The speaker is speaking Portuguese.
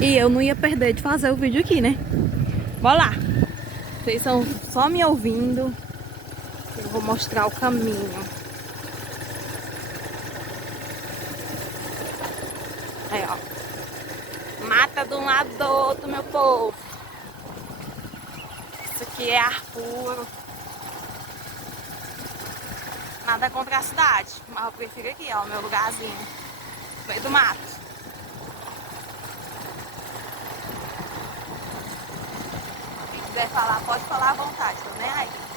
E eu não ia perder de fazer o vídeo aqui, né? Bora lá. Vocês estão só me ouvindo. Eu vou mostrar o caminho. Aí, ó. Mata de um lado do outro, meu povo. Isso aqui é ar puro. Nada contra a cidade, mas eu prefiro aqui, ó, o meu lugarzinho. No meio do mato. Quem quiser falar, pode falar à vontade, tô nem aí.